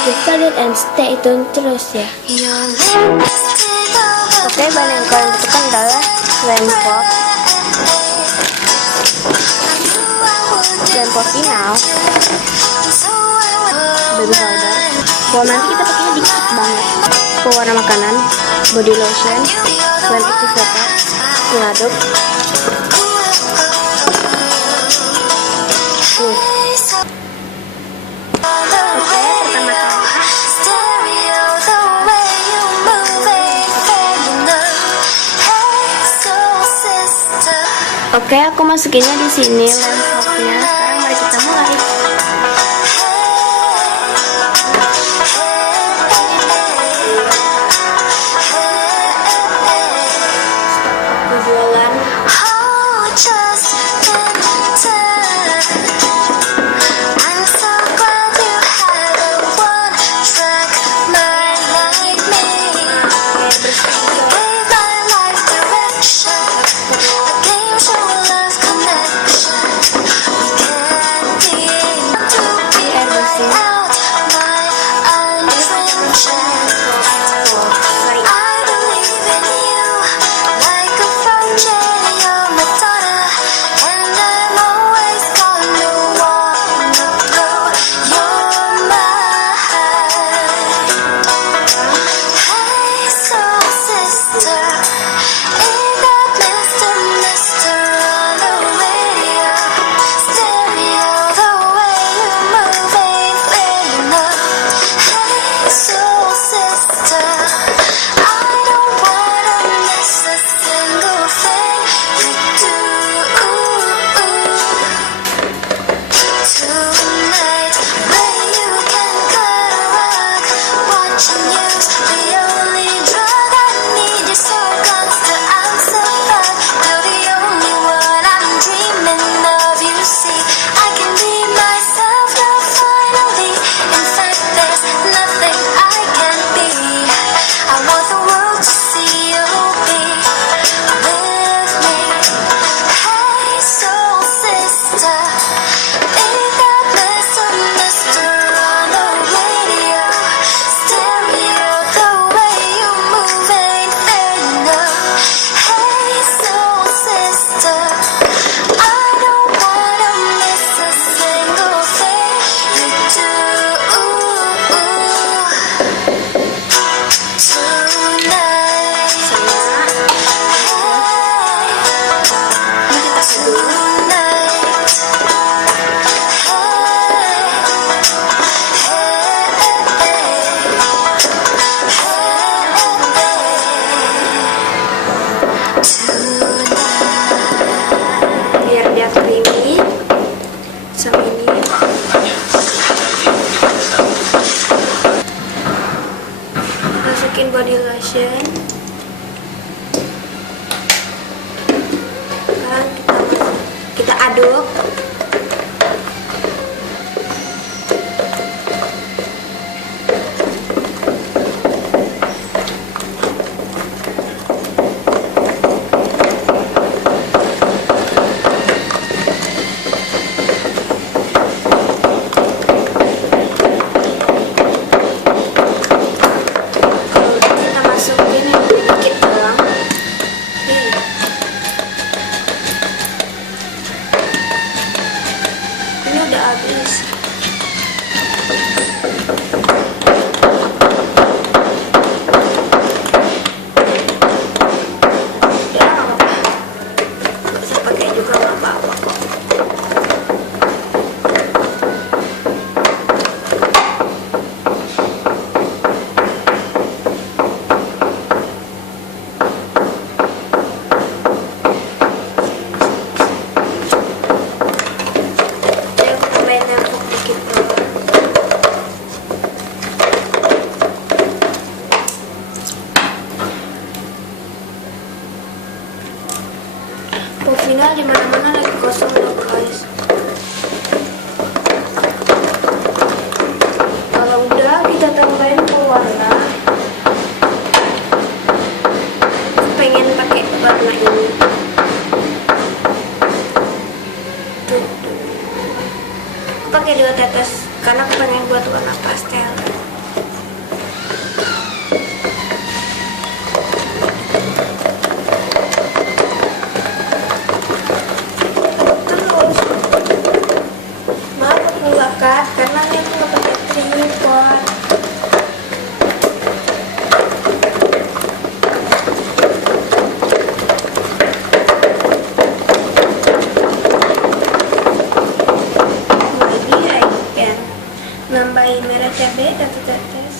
Just lihat and stay tune terus ya. Oke, bahan yang kalian butuhkan adalah rainbow final, baby powder. Kalau nanti kita pakainya dikit banget. Pewarna makanan, body lotion, flame activator, pengaduk. Oke, aku masukinnya di sini lensoknya. Sekarang mari kita mulai. Jualan. Masukin body lotion. Sekarang kita aduk. Final di mana-mana lagi kosong loh guys. Kalau udah kita tambahin pewarna. Pengen pakai warna ini. Tuh. Aku pakai 2 tetes karena aku pengen buat warna pastel. cabai atau tetes.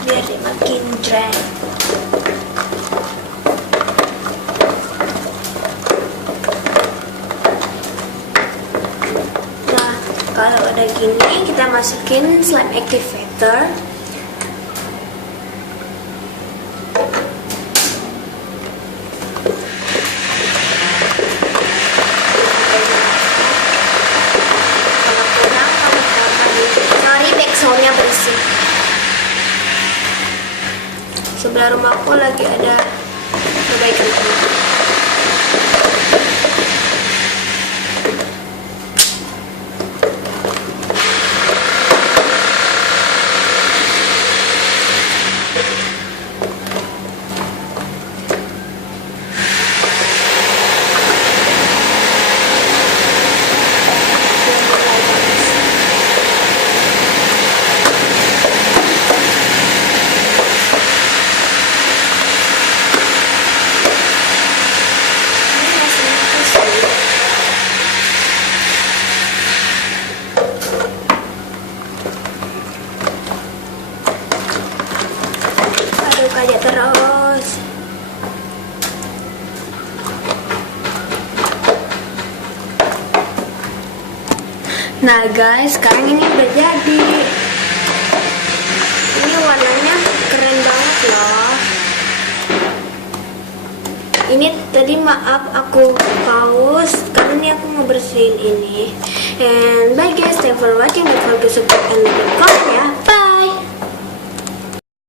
Biar dia makin dry. Nah, kalau udah gini kita masukin slime activator. Soalnya bersih. Sebelah rumahku lagi ada perbaikan. Aduk aja terus. Nah guys, sekarang ini udah jadi. Ini warnanya keren banget loh. Ini tadi maaf aku pause karena ini aku mau bersihin ini. And bye guys, thanks for watching. Don't forget to subscribe and like, comment ya.